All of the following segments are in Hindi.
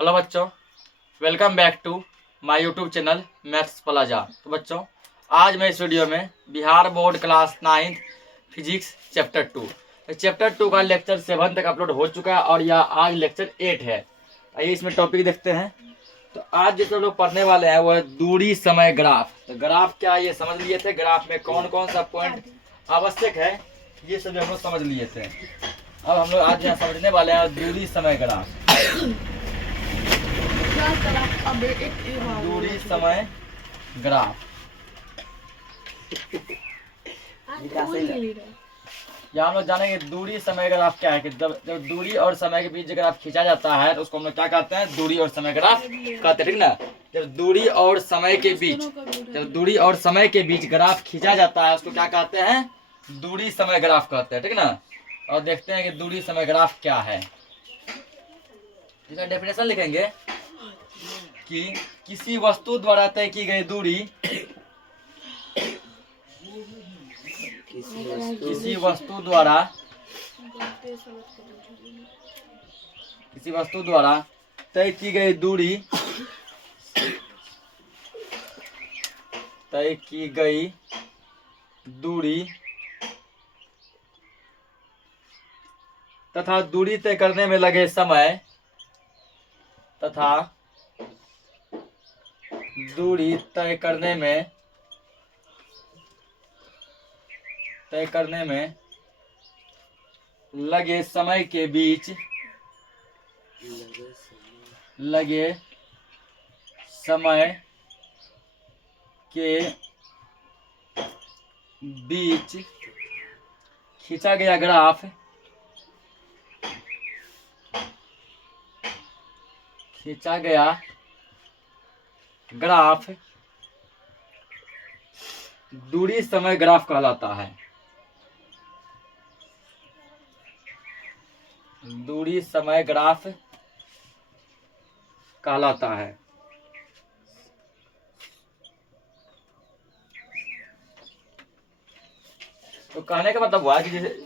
हेलो बच्चों, welcome back to my YouTube channel Maths Plaza. तो बच्चों, आज मैं इस वीडियो में Bihar board class 9 physics chapter 2 chapter 2 का लेक्चर 7 तक अपलोड हो चुका है और यह आज लेक्चर 8 है। आइए इसमें टॉपिक देखते हैं। तो आज जिस लोग पढ़ने वाले हैं वो है दूरी समय ग्राफ। तो ग्राफ क्या ये समझ लिए थे, ग्राफ में कौन कौन सा पॉइंट आवश्यक है ये सब हम लोग समझ लिए थे। अब हम लोग आज यहाँ समझने वाले हैं दूरी समय ग्राफ। दूरी समय ग्राफ यहाँ हम लोग जानेंगे दूरी समय ग्राफ क्या है कि जब दूरी और समय के बीच ग्राफ खींचा जाता है तो उसको हम लोग क्या कहते हैं, दूरी और समय ग्राफ कहते हैं, ठीक ना। जब दूरी और समय के बीच ग्राफ खींचा जाता है उसको क्या कहते हैं, दूरी समय ग्राफ कहते हैं, ठीक ना। और देखते हैं कि दूरी समय ग्राफ क्या है। इसका डेफिनेशन लिखेंगे कि किसी वस्तु द्वारा तय की गई दूरी किसी वस्तु द्वारा तय की गई दूरी तथा दूरी तय करने में लगे समय तथा दूरी तय करने में लगे समय के बीच खींचा गया ग्राफ दूरी समय ग्राफ कहलाता है। दूरी समय ग्राफ कहलाता है। तो कहने का मतलब हुआ कि जैसे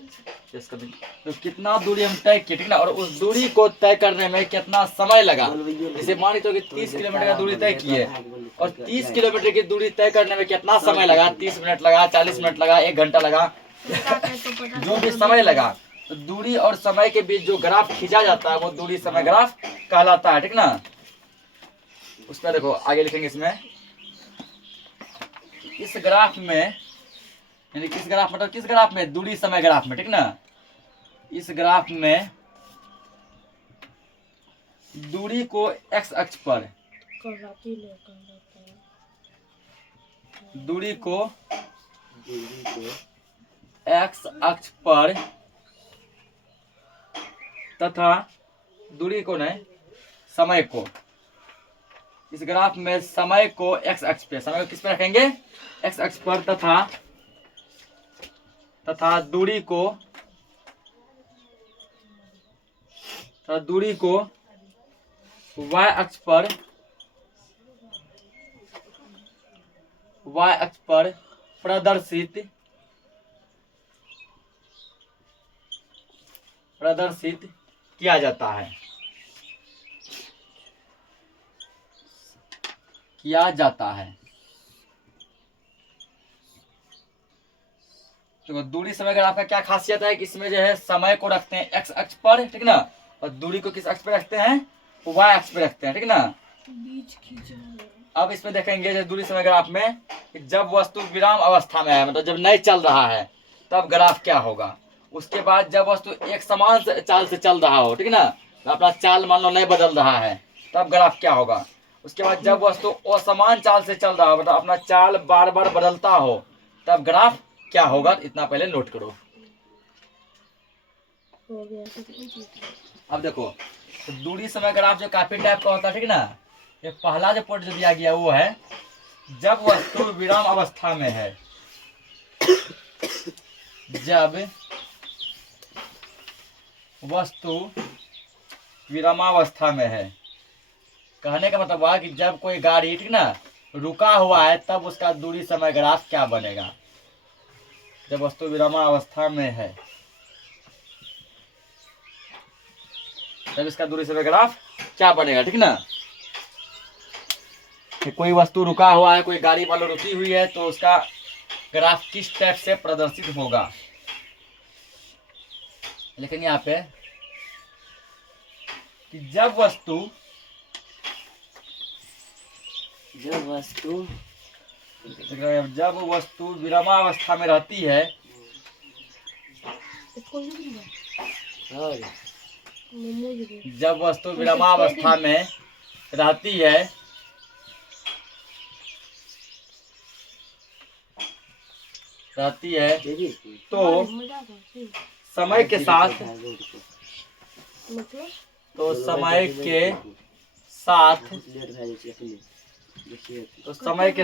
तो कितना दूरी हम तय किए, ठीक ना, और उस दूरी को तय करने में कितना समय लगा। जैसे मान लीजिए कि 30 किलोमीटर का दूरी तय किए और 30 किलोमीटर की दूरी तय करने में कितना समय लगा, 30 मिनट लगा, 40 मिनट लगा, 1 घंटा लगा, जो भी समय लगा। तो दूरी और समय के बीच जो ग्राफ खींचा जाता है वो दूरी समय ग्राफ कहलाता है, ठीक ना। उसका देखो आगे लिखेंगे इसमें, इस ग्राफ में यानी किस ग्राफ मतलब किस ग्राफ में, दूरी समय ग्राफ में, ठीक ना। इस ग्राफ में दूरी को एक्स अक्ष पर तथा दूरी को नहीं, समय को, इस ग्राफ में समय को एक्स अक्ष पे, समय को किस पे रखेंगे, एक्स अक्ष पर, तथा दूरी को y अक्ष पर प्रदर्शित किया जाता है। तो दूरी समय ग्राफ का क्या खासियत है कि इसमें जो है समय को रखते हैं एक्स अक्ष पर, ठीक ना, और दूरी को किस अक्ष पे रखते हैं, वाई अक्ष पे रखते हैं, ठीक ना। अब इसमें देखेंगे जो दूरी समय ग्राफ में जब वस्तु विराम अवस्था में है, मतलब जब नहीं चल रहा है तब ग्राफ क्या होगा। उसके बाद जब वस्तु एक समान चाल से चल रहा हो, ठीक ना, अपना चाल मान लो नहीं बदल रहा है तब ग्राफ क्या होगा। उसके बाद जब वस्तु असमान चाल से चल रहा हो, मतलब अपना चाल बार बार बदलता हो तब ग्राफ क्या होगा। इतना पहले नोट करो। अब देखो तो दूरी समय ग्राफ जो काफी टाइप का होता है, ठीक ना। ये पहला जो पॉइंट जो दिया गया वो है जब वस्तु विराम अवस्था में है, जब वस्तु विरामावस्था में है। कहने का मतलब हुआ कि जब कोई गाड़ी, ठीक ना, रुका हुआ है तब उसका दूरी समय ग्राफ क्या बनेगा। जब वस्तु विरामावस्था में है तब इसका दूरी समय ग्राफ क्या बनेगा, ठीक ना। कि कोई वस्तु रुका हुआ है, कोई गाड़ी मान लो रुकी हुई है, तो उसका ग्राफ किस टाइप से प्रदर्शित होगा। लेकिन यहाँ पे कि जब वस्तु विरामावस्था में रहती है, जब वस्तु विरामावस्था में रहती है तो समय के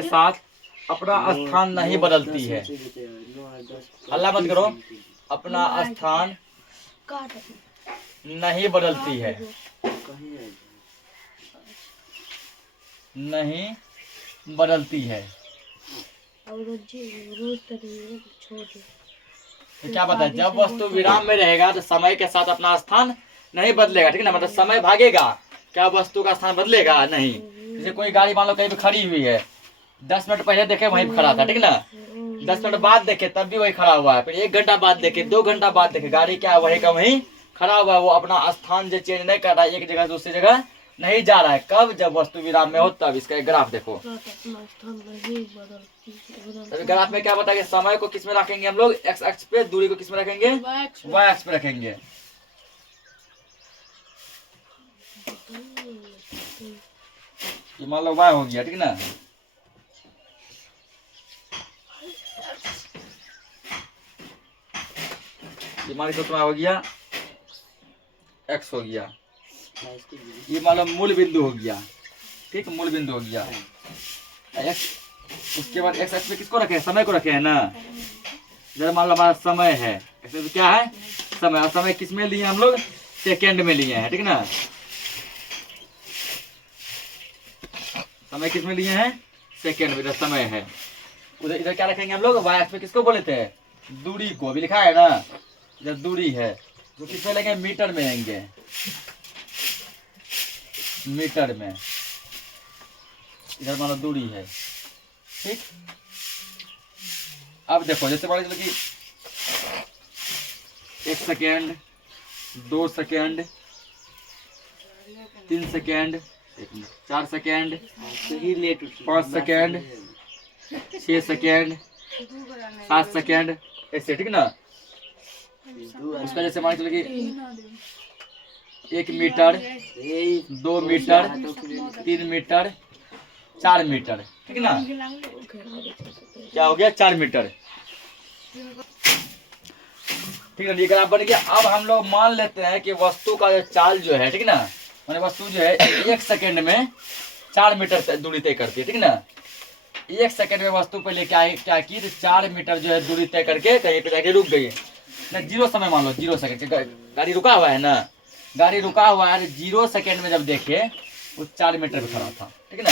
साथ अपना स्थान नहीं बदलती है। हल्ला मत करो, अपना स्थान नहीं बदलती है, नहीं बदलती है। तो क्या पता है, जब वस्तु विराम में रहेगा तो समय के साथ अपना स्थान नहीं बदलेगा, ठीक है ना। मतलब समय भागेगा, क्या वस्तु का स्थान बदलेगा नहीं। जैसे कोई गाड़ी मान लो कहीं पे खड़ी हुई है, 10 मिनट पहले देखे वहीं पे खड़ा था, ठीक ना। 10 मिनट बाद देखे तब भी वही खड़ा हुआ है, फिर 1 घंटा बाद देखे, 2 घंटा बाद देखे, गाड़ी क्या है वही का वहीं खड़ा हुआ है। वो अपना स्थान जो चेंज नहीं कर रहा है, एक जगह से दूसरी जगह नहीं जा रहा है। कब, जब वस्तु विराम में हो तब। इसका एक ग्राफ देखो, तो ग्राफ में क्या बताएंगे, समय को किस में रखेंगे हम लोग, एक्स अक्ष पे, दूरी को किस में रखेंगे, वाई अक्ष पे रखेंगे। ये मान लो वाई हो गया, ठीक ना। ये मान लो तुम्हारा हो गया एक्स हो गया, ये मान लो मूल बिंदु हो गया, ठीक, मूल बिंदु हो गया एक्स। उसके बाद एक्स अक्ष पे किसको रखे हैं, समय को रखे हैं ना। जब मान लो हमारा समय है, तो क्या है समय, और समय किस में लिए हम लोग, सेकेंड में लिए हैं, ठीक ना। समय किस में लिए हैं, सेकेंड में, इधर समय है। उधर इधर क्या रखेंगे हम लोग, वाई अक्ष पे किसको बोले थे, दूरी को, अभी लिखा है ना, इधर दूरी है, तो किस में लेंगे, मीटर में लेंगे, मीटर में। इधर मान लो दूरी है, ठीक। अब देखो, जैसे मान लो कि 1 second, 2 second, 3 second, 4 second, 5 second, 6 second, 7 second, ऐसे, ठीक ना। उसका जैसे मान चलो कि 1 मीटर, 2 मीटर, 3 मीटर, 4 मीटर, ठीक ना। क्या हो गया, 4 मीटर, ठीक है। ये ग्राफ बन गया। अब हम लोग मान लेते हैं कि वस्तु का जो चाल जो है, ठीक ना, माने वस्तु जो है 1 सेकेंड में 4 मीटर दूरी तय करती है, ठीक ना। 1 सेकेंड में वस्तु पहले क्या की, तो 4 मीटर जो है दूरी तय करके कहीं पे जाके रुक गई ना। 0 समय मान लो, 0 सेकेंड, गाड़ी रुका हुआ है ना, गाड़ी रुका हुआ है, 0 सेकेंड में जब देखे वो 4 मीटर पे खड़ा था, ठीक ना।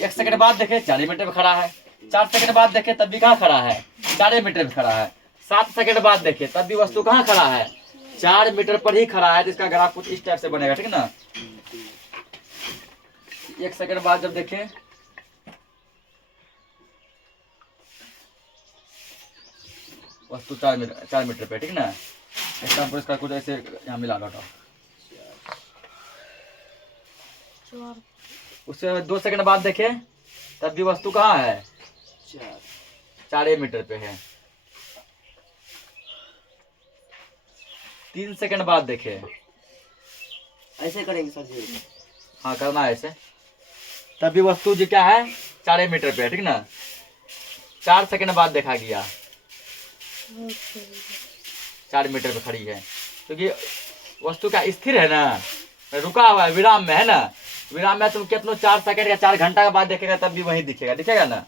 1 सेकेंड बाद देखे 4 मीटर पे खड़ा है, 4 सेकेंड बाद देखे तब भी कहाँ खड़ा है, 4 मीटर पे खड़ा है। 7 सेकेंड बाद देखे तब भी वस्तु कहाँ खड़ा है, 4 मीटर पर ही खड़ा है। तो इसका ग्राफ कुछ इस टाइप से बनेगा, ठीक ना। 1 सेकेंड बाद जब देखे, वस्तु 4 मीटर पे, ठीक ना। इसका कुछ ऐसे यहाँ मिला लो, उससे 2 सेकंड बाद देखे तब भी वस्तु कहाँ है, 4 मीटर पे है। 3 सेकंड बाद देखे, ऐसे करेंगे सर जी, हाँ करना है ऐसे, तब भी वस्तु जो क्या है 4 मीटर पे है, ठीक ना। 4 सेकंड बाद देखा गया 4 मीटर पे खड़ी है, क्योंकि वस्तु का स्थिर है ना, रुका हुआ है, विराम में है ना। विराम में तुम कितना 4 सेकंड या 4 घंटा के बाद देखेगा तब भी वही दिखेगा, दिखेगा ना।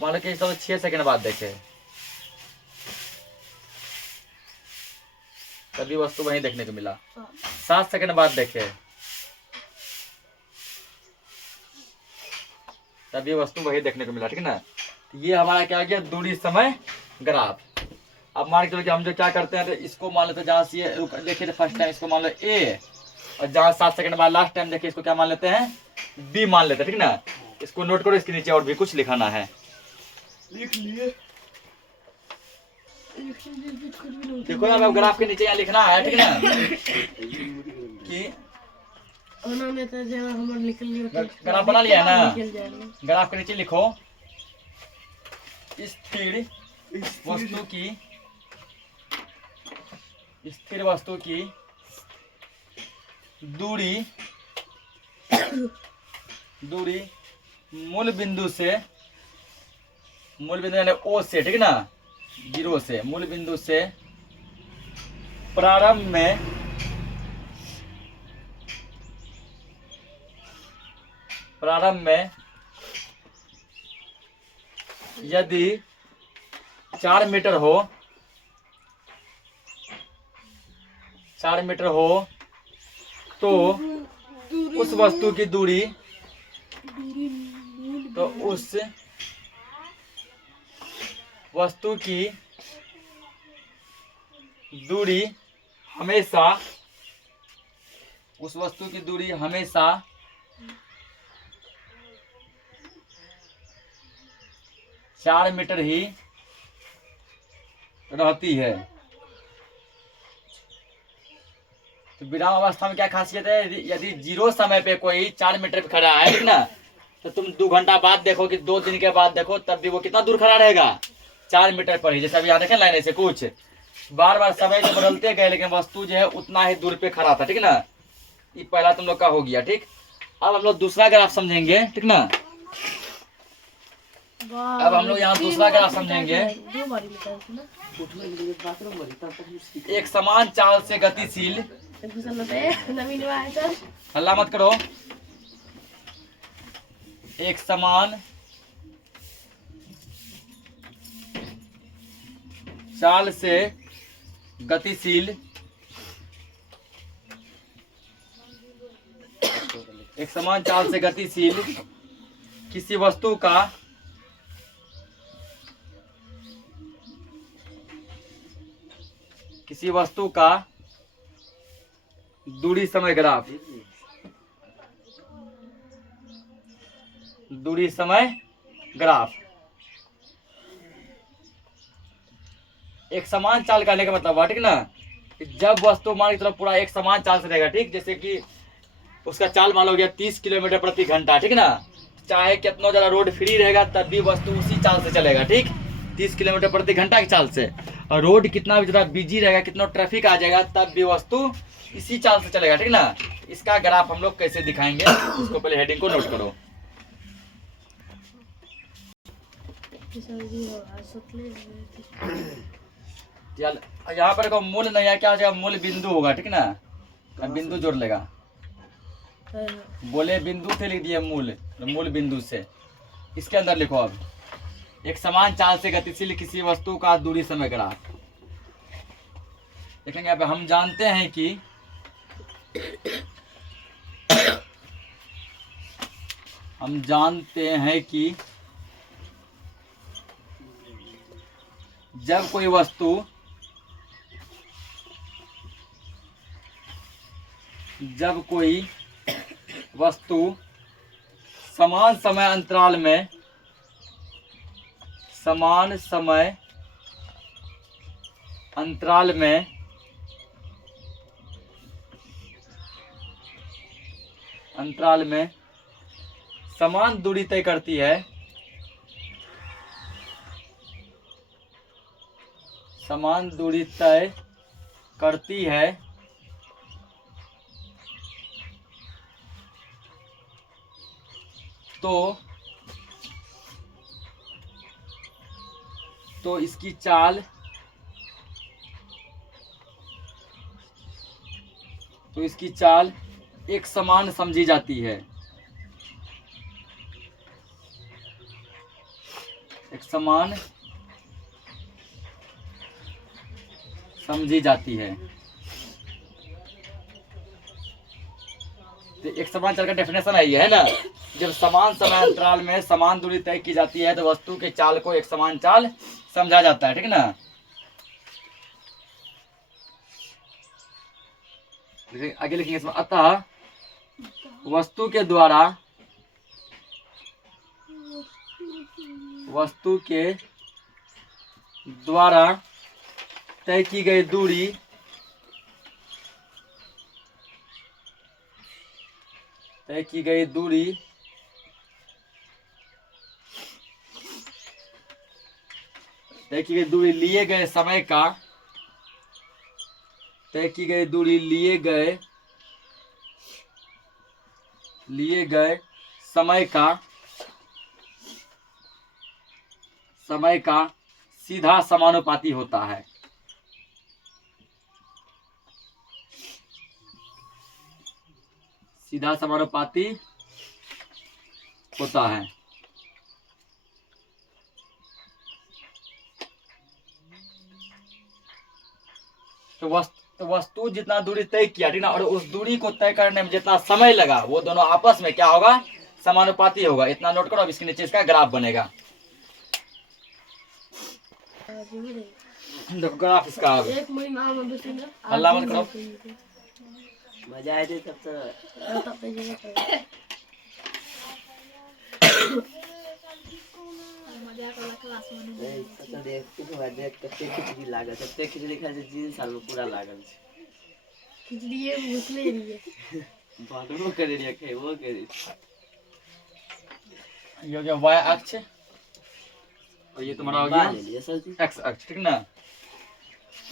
मान लो कि 6 सेकंड बाद देखे तभी वस्तु वही देखने को मिला। 7 सेकंड बाद देखे तभी वस्तु वही देखने को मिला, ठीक ना। ये हमारा क्या गया, दूरी समय ग्राफ। अब मान के चलो कि हम जो क्या करते हैं, तो इसको मान लेते, जहाँ से ये देखे थे फर्स्ट टाइम, इसको मान लो ए और जहाँ 7 सेकंड बाद लास्ट टाइम देखिए इसको क्या मान लेते हैं, बी मान लेते हैं, ठीक ना। इसको नोट करो, इसके नीचे और भी कुछ लिखाना है। लिख लिए। देखो यार, अब ग्राफ के नीचे यहाँ लिखना है, ठीक ना, कि उन्होंने तो जब हम लिख लिया ग्राफ बना लिया है ना। निकल जाएगा। ग्राफ के नीचे लिखो स्थिर वस्तु की दूरी मूल बिंदु यानी ओ से, ठीक ना, 0 से, मूल बिंदु से प्रारंभ में यदि 4 मीटर हो, 4 मीटर हो तो उस वस्तु की दूरी, तो उस वस्तु की दूरी हमेशा, उस वस्तु की दूरी हमेशा 4 मीटर ही रहती है। तो विराम अवस्था में क्या खासियत है, यदि 0 समय पे कोई 4 मीटर पे खड़ा है, ठीक ना, तो तुम 2 घंटा बाद देखो कि 2 दिन के बाद देखो, तब भी वो कितना दूर खड़ा रहेगा, 4 मीटर पर ही। जैसे अभी यहाँ देखें लाइन से, कुछ बार बार समय जो बदलते गए लेकिन वस्तु जो है उतना ही दूर पे खड़ा था, ठीक ना। ये पहला तुम लोग का हो गया, ठीक। अब हम लोग दूसरा ग्राफ समझेंगे, ठीक ना। अब हम लोग यहाँ दूसरा ग्राफ समझेंगे। एक समान चाल से गतिशील, हल्ला मत करो, एक समान चाल से गतिशील, एक समान चाल से गतिशील किसी वस्तु का दूरी समय ग्राफ, दूरी समय ग्राफ। एक समान चाल करने का मतलब हुआ, ठीक ना, कि जब वस्तु मान की तरफ पूरा एक समान चाल से रहेगा, ठीक, जैसे कि उसका चाल मान लो गया 30 किलोमीटर प्रति घंटा, ठीक ना, चाहे कितना ज्यादा रोड फ्री रहेगा तब भी वस्तु उसी चाल से चलेगा, ठीक, 30 किलोमीटर प्रति घंटा की चाल से। और रोड कितना भी ज्यादा बिजी रहेगा, कितना ट्रैफिक आ जाएगा, तब भी वस्तु इसी चाल से चलेगा, ठीक ना। इसका ग्राफ हम लोग कैसे दिखाएंगे, उसको पहले हेडिंग को नोट करो। यहाँ पर मूल नहीं है, क्या हो जाएगा, मूल बिंदु होगा, ठीक ना, बिंदु जोड़ लेगा। बोले बिंदु थे, लिख दिए मूल, मूल बिंदु से। इसके अंदर लिखो अब, एक समान चाल से गतिशील किसी वस्तु का दूरी समय ग्राफ। देखेंगे अब, हम जानते हैं कि जब कोई वस्तु समान समय अंतराल में समान दूरी तय करती है, समान दूरी तय करती है, तो इसकी चाल एक समान समझी जाती है, एक समान समझी जाती है। तो एक समान चाल का डेफिनेशन है ना, जब समान समय अंतराल में समान दूरी तय की जाती है तो वस्तु के चाल को एक समान चाल समझा जाता है, ठीक ना। आगे लिखेंगे इसमें, अतः वस्तु के द्वारा तय की गई दूरी लिए गए समय का समय का सीधा समानुपाती होता है। सीधा समानुपाती होता है। तो वस्तु जितना दूरी तय किया, ठीक ना, और उस दूरी को तय करने में जितना समय लगा वो दोनों आपस में क्या होगा, समानुपाती होगा। इतना नोट करो। अब इसके नीचे इसका ग्राफ बनेगा। देखो ग्राफ इसका। अब एक महीना में दूसरी हल्ला मत करो। मजा आए थे तब तो देख कते खिचड़ी लागल, कते खिचड़ी खाए से 3 साल में पूरा लागल छै। खिचड़िए में घुसले रहिए। बादरो करे रे खेबो करे। ये हो गया y अक्ष और ये तुम्हारा हो गया x अक्ष, ठीक ना।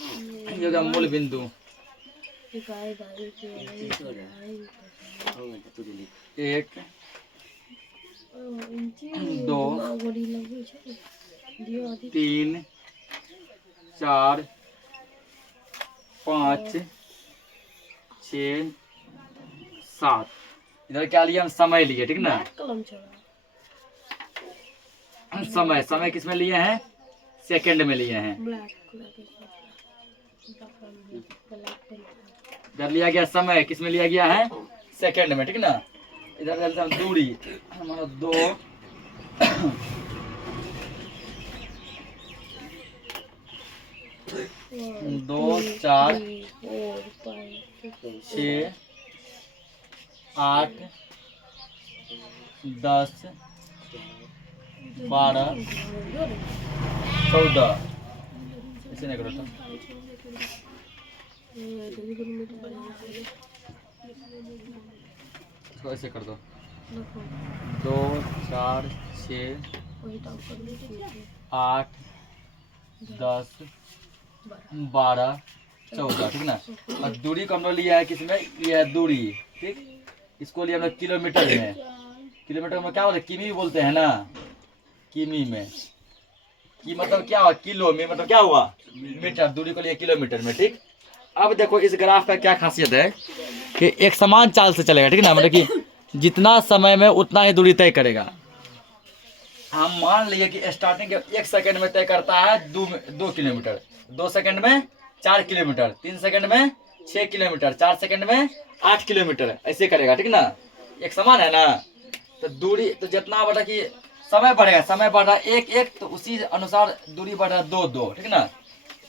ये हो गया मूल बिंदु। एक 2 3 4 5 6 7। इधर क्या लिया हम, समय लिए, ठीक ना। कलम छोड़ा। समय किसमें लिए हैं, सेकंड में लिए हैं। इधर लिया गया समय किसमें लिया गया है, सेकंड में, ठीक ना। इधर डालते हैं दूरी, हमारा 2 4 6 8 10 12 14। ऐसे नहीं करो तो। इसको ऐसे कर दो। 2 4 6 8 10 12 14, ठीक ना। और दूरी को हम लोग लिया है किसमें, ये है दूरी, ठीक। इसको लिया हम लोग किलोमीटर में। किलोमीटर में क्या बोलते हैं, किमी बोलते हैं ना। किमी में, की मतलब क्या हुआ, किलो में मतलब क्या हुआ, मीटर। दूरी को लिए किलोमीटर में, ठीक। अब देखो इस ग्राफ का क्या खासियत है कि एक समान चाल से चलेगा, ठीक ना। मतलब कि जितना समय में उतना ही दूरी तय करेगा। हम मान लिए कि स्टार्टिंग के 1 सेकंड में तय करता है 2 किलोमीटर, 2 सेकंड में 4 किलोमीटर, 3 सेकंड में 6 किलोमीटर, 4 सेकंड में 8 किलोमीटर, ऐसे करेगा, ठीक ना। एक समान है ना। तो दूरी तो जितना बढ़ा कि समय बढ़ेगा, समय बढ़ रहा है 1 तो उसी अनुसार दूरी बढ़ रहा है 2 ठीक ना।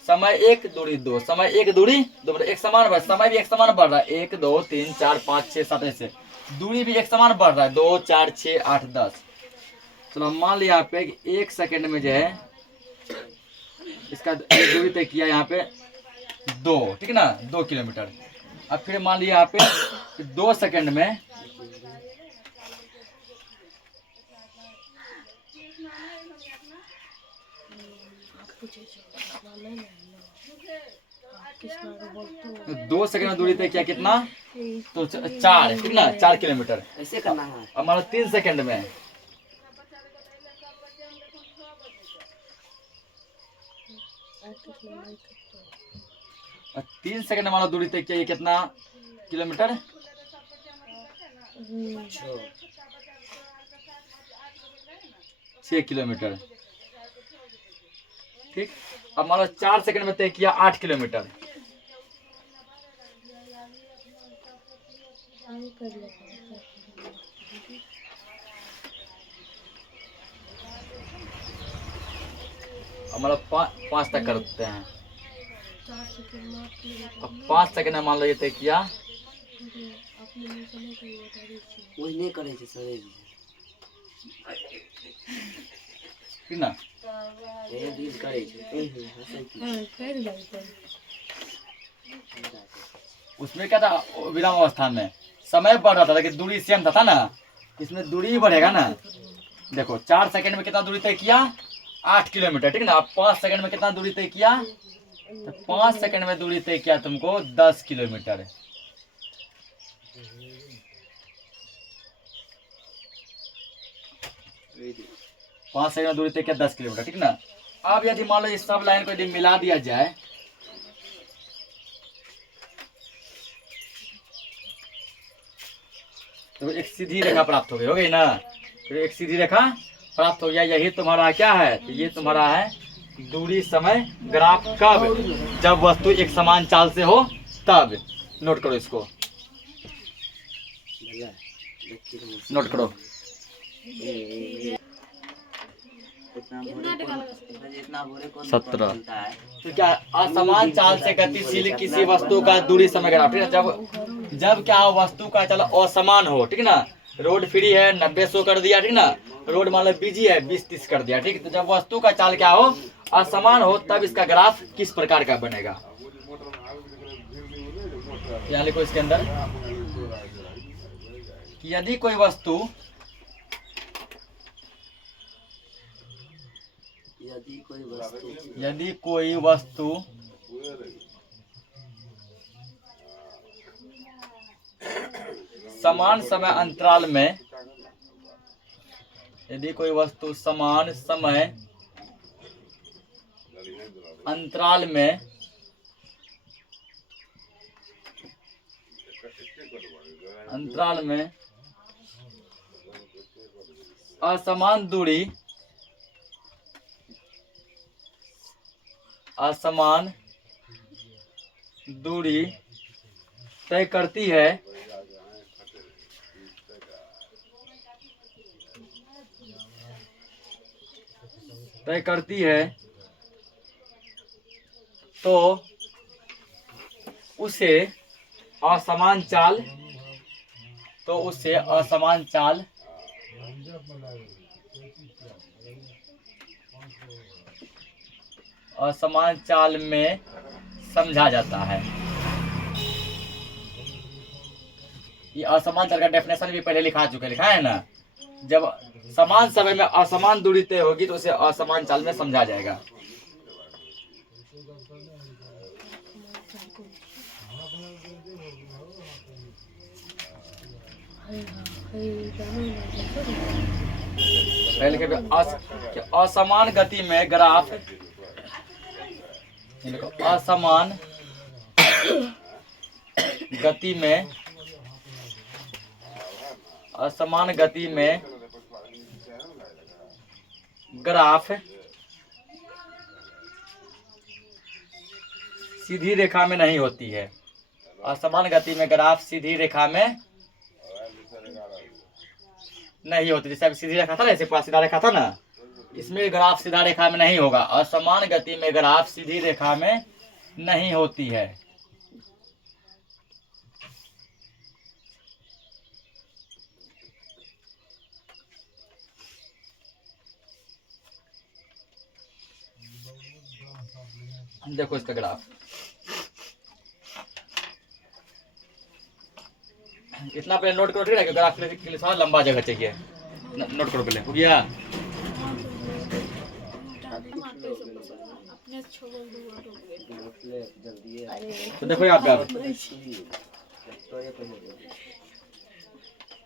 समय 1 दूरी 2, समय 1 दूरी 2, मतलब एक समान बढ़, समय भी एक समान बढ़ रहा है 1 2 3 4 5 6 7, ऐसे दूरी भी एक समान बढ़ रहा है 2 4 6 8 10। चलो हम मान लिया यहाँ पे 1 सेकंड में जो है इसका दूरी तय किया यहाँ पे 2, ठीक ना, 2 किलोमीटर। अब फिर मान लिया यहाँ पे 2 सेकंड में दो सेकंड में दूरी तय किया कितना, तो 4, ठीक ना, 4 किलोमीटर। ऐसे करना है। अब मान लो 3 सेकंड में, और 3 सेकंड में मान लो दूरी तय किया कितना किलोमीटर, 6 किलोमीटर, ठीक। अब मान लो 4 सेकंड में तय किया 8 किलोमीटर। अब मान लो 5 तक करते हैं। अब 5 सेकंड में मान लो ये तय किया अपने मुंह से नहीं करिए, बता दीजिए। वही नहीं करे छे सरे जी ठीक ना। ए रील करे छे ए हंसे की हाँ, कर लगता है। उसमें क्या था, विराम अवस्था में समय बढ़ रहा था लेकिन दूरी सेम था ना। इसमें दूरी ही बढ़ेगा ना। देखो 4 सेकंड में कितना दूरी तय किया, 8 किलोमीटर, ठीक ना। अब 5 सेकंड में कितना दूरी तय किया, तो 5 सेकंड में दूरी तय किया तुमको 10 किलोमीटर। पाँच सेकंड में दूरी तय किया 10 किलोमीटर, ठीक ना। अब यदि मान लो इस सब लाइन को यदि मिला दिया जाए, तो एक सीधी रेखा प्राप्त हो गई ना। तो एक सीधी रेखा प्राप्त हो गया। यही तुम्हारा क्या है, तो ये तुम्हारा है दूरी समय ग्राफ। कब, जब वस्तु एक समान चाल से हो तब। नोट करो इसको, नोट करो। इतना भोरे कौन 17। चलता है तो क्या असमान चाल से गतिशील किसी वस्तु का दूरी समय ग्राफ, ठीक है। जब क्या हो, वस्तु का चल असमान हो, ठीक ना। रोड फ्री है 90-100 कर दिया, ठीक ना। रोड मान लो बिजी है 20-30 कर दिया, ठीक। तो जब वस्तु का चाल क्या हो, असमान हो, तब इसका ग्राफ किस प्रकार का बनेगा। यहाँ लिखो इसके अंदर कि यदि कोई वस्तु समान समय अंतराल में, यदि कोई वस्तु समान समय अंतराल में असमान दूरी तय करती है, तो उसे असमान चाल में समझा जाता है। ये असमान चाल का डेफिनेशन भी पहले लिखा है ना। जब समान समय में असमान दूरी तय होगी तो उसे असमान चाल में समझा जाएगा। पहले के असमान गति में ग्राफ, असमान गति में ग्राफ सीधी रेखा में नहीं होती है। असमान गति में ग्राफ सीधी रेखा में नहीं होती। जैसे अभी सीधी रेखा था ना, ऐसे पास सीधा रेखा था ना, इसमें ग्राफ सीधा रेखा में नहीं होगा। असमान गति में ग्राफ सीधी रेखा में नहीं होती है। देखो इसका ग्राफ, इतना पहले नोट करो, ठीक है। ग्राफ के लिए थोड़ा लंबा जगह चाहिए। नोट करो पहले, हो गया। तो देखो यहाँ पे आप,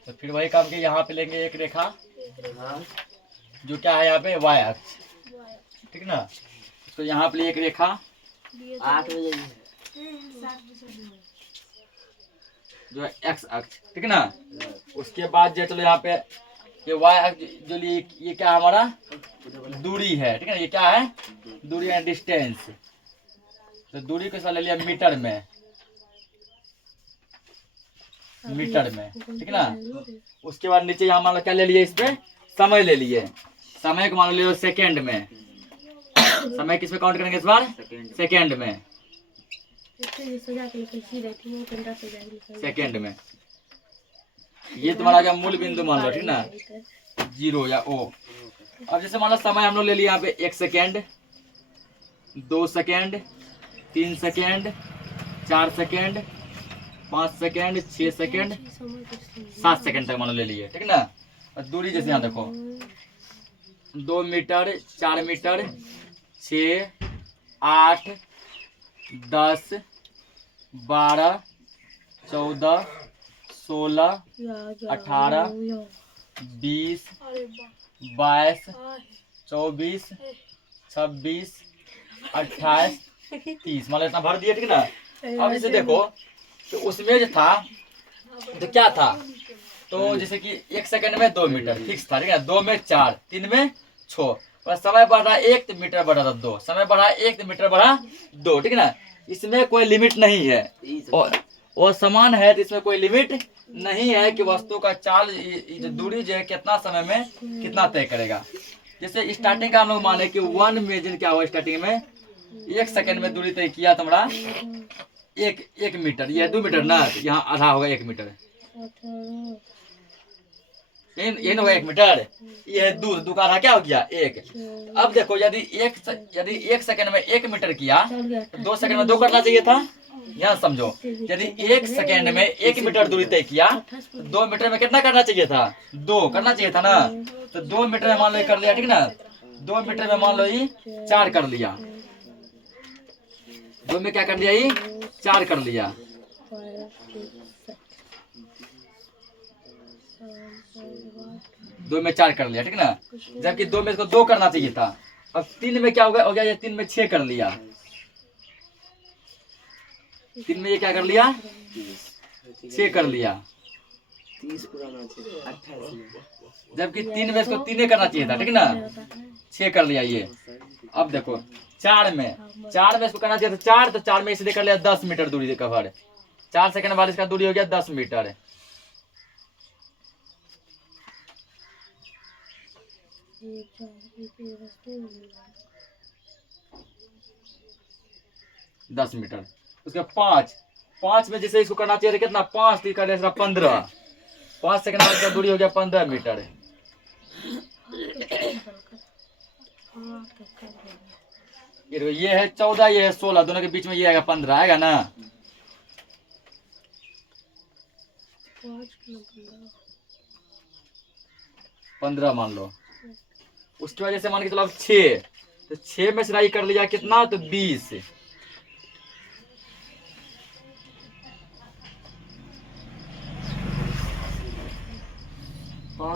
तो फिर वही काम के यहाँ पे लेंगे एक रेखा, जो क्या है यहाँ पे y अक्ष, ठीक ना। तो यहाँ पे एक रेखा 8 बजे जो है x अक्ष, ठीक ना। उसके बाद जो चलो यहाँ पे ये y अक्ष जो ये क्या है, हमारा दूरी है, ठीक है। ये क्या है, दूरी है, डिस्टेंस। तो दूरी को ले लिया मीटर में, ठीक ना। उसके बाद नीचे यहाँ मान लो क्या ले लिए, इस पे समय ले लिए। समय को मान लो सेकेंड में। समय किस में काउंट करेंगे इस बार, सेकेंड में। ऐसे सजा के लिखी रहती है वो घंटा सजा के लिखी सेकंड में। ये तुम्हारा क्या मूल बिंदु मान लो, ठीक ना, 0 या O। अब जैसे मान लो समय हम लोग ले लिया यहाँ पे 1 second, 2 second, 3 second, 4 second, 5 second, 6 second, 7 second तक मान लो ले लिए, ठीक ना। और दूरी जैसे यहाँ देखो 2 मीटर, 4 मीटर, 6, 8, 10, 12, 14, 16, 18, 20, 22, 24, 26, 28, 30, मान लो इतना भर दिया, ठीक ना। अब इसे देखो तो उसमें जो था तो क्या था, तो जैसे कि 1 सेकंड में 2 मीटर फिक्स था, ठीक है, 2 में 4, 3 में 6, और समय बढ़ रहा 1 तो मीटर बढ़ रहा 2, समय बढ़ा 1 तो मीटर बढ़ा 2, ठीक ना। इसमें कोई लिमिट नहीं है और समान है, तो इसमें कोई लिमिट नहीं है कि वस्तु का चाल जो दूरी जो है कितना समय में कितना तय करेगा। जैसे स्टार्टिंग का हम लोग माने कि 1 में क्या हुआ, स्टार्टिंग में 1 सेकंड में दूरी तय किया तुम्हारा 1 मीटर, यह 2 मीटर ना, तो यहाँ आधा होगा 1 मीटर, ये ना होगा 1 मीटर, ये है 2 का आधा क्या हो गया 1। अब देखो यदि 1 सेकंड में 1 मीटर किया तो 2 सेकंड में 2 करना चाहिए था, यहाँ समझो। यदि 1 सेकंड में 1 मीटर दूरी तय किया तो 2 मीटर में कितना करना चाहिए था, 2 करना चाहिए था ना। तो 2 मीटर में मान लो ये कर लिया, ठीक ना, 2 मीटर में मान लो ये 4 कर लिया, 2 में क्या कर लिया ये 4 कर लिया। दो में 4 कर लिया, ठीक ना, जबकि 2 में इसको 2 करना चाहिए था। अब 3 में क्या हो गया ये 3 में 6 कर लिया, 3 में ये क्या कर लिया 6 कर लिया, 30 पूरा होना चाहिए, 28 में। जबकि 3 में इसको 3 करना चाहिए था, ठीक ना, 6 कर लिया ये। अब देखो 4 में इसको करना चाहिए था 4, तो 4 में इसलिए कर लिया 10 मीटर दूरी कवर, 4 सेकंड बाद इसका दूरी हो गया 10 मीटर। दस मीटर। उसके 5 में जैसे इसको करना चाहिए कितना 5, तो कर 15, 5 सेकंड बाद इसका दूरी हो गया 15 मीटर। ये है 14, ये है 16, दोनों के बीच में ये आएगा 15, आएगा ना। 15 मान लो। उसकी वजह से मान के चलो अब 6, तो 6 में सिलाई कर लिया कितना, तो 20।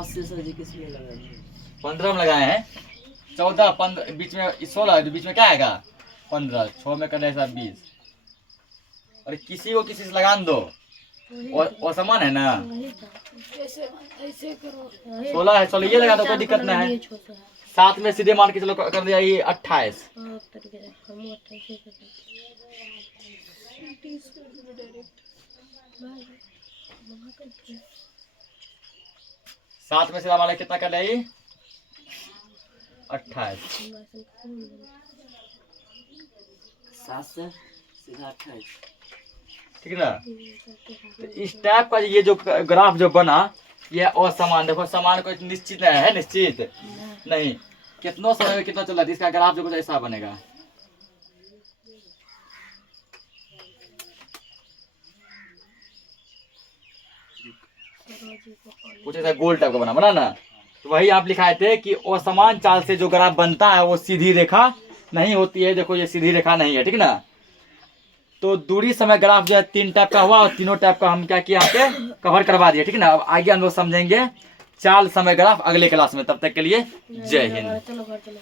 से सर जी किसमें लगा 15 में लगाए हैं, 14, 15 बीच में 16, तो बीच में क्या आएगा 15, 6 में कर रहे 20। और किसी को किसी से लगान दो वो समान है ना, 16 है, चलो ये लगा दो, कोई दिक्कत नहीं है। 7 में सीधे मान के चलो कर दिया ये 28। 7 में सीधा मान कितना कर लिया ये 28। 7 से सीधा 28, ठीक है ना। तो इस टाइप का ये जो ग्राफ जो बना ये असमान, देखो समान कोई निश्चित है निश्चित नहीं, कितनों समय में कितना चल रहा है, इसका ग्राफ जो कुछ ऐसा बनेगा। कुछ ऐसा गोल टाइप का बना ना, तो वही आप लिखाए थे कि असमान चाल से जो ग्राफ बनता है वो सीधी रेखा नहीं होती है। देखो ये सीधी रेखा नहीं है, ठीक ना। तो दूरी समय ग्राफ जो है 3 टाइप का हुआ और तीनों टाइप का हम क्या किया यहाँ पे कवर करवा दिया, ठीक है ना। अब आगे हम लोग समझेंगे चाल समय ग्राफ अगले क्लास में, तब तक के लिए जय हिंद। चलो घर चलो।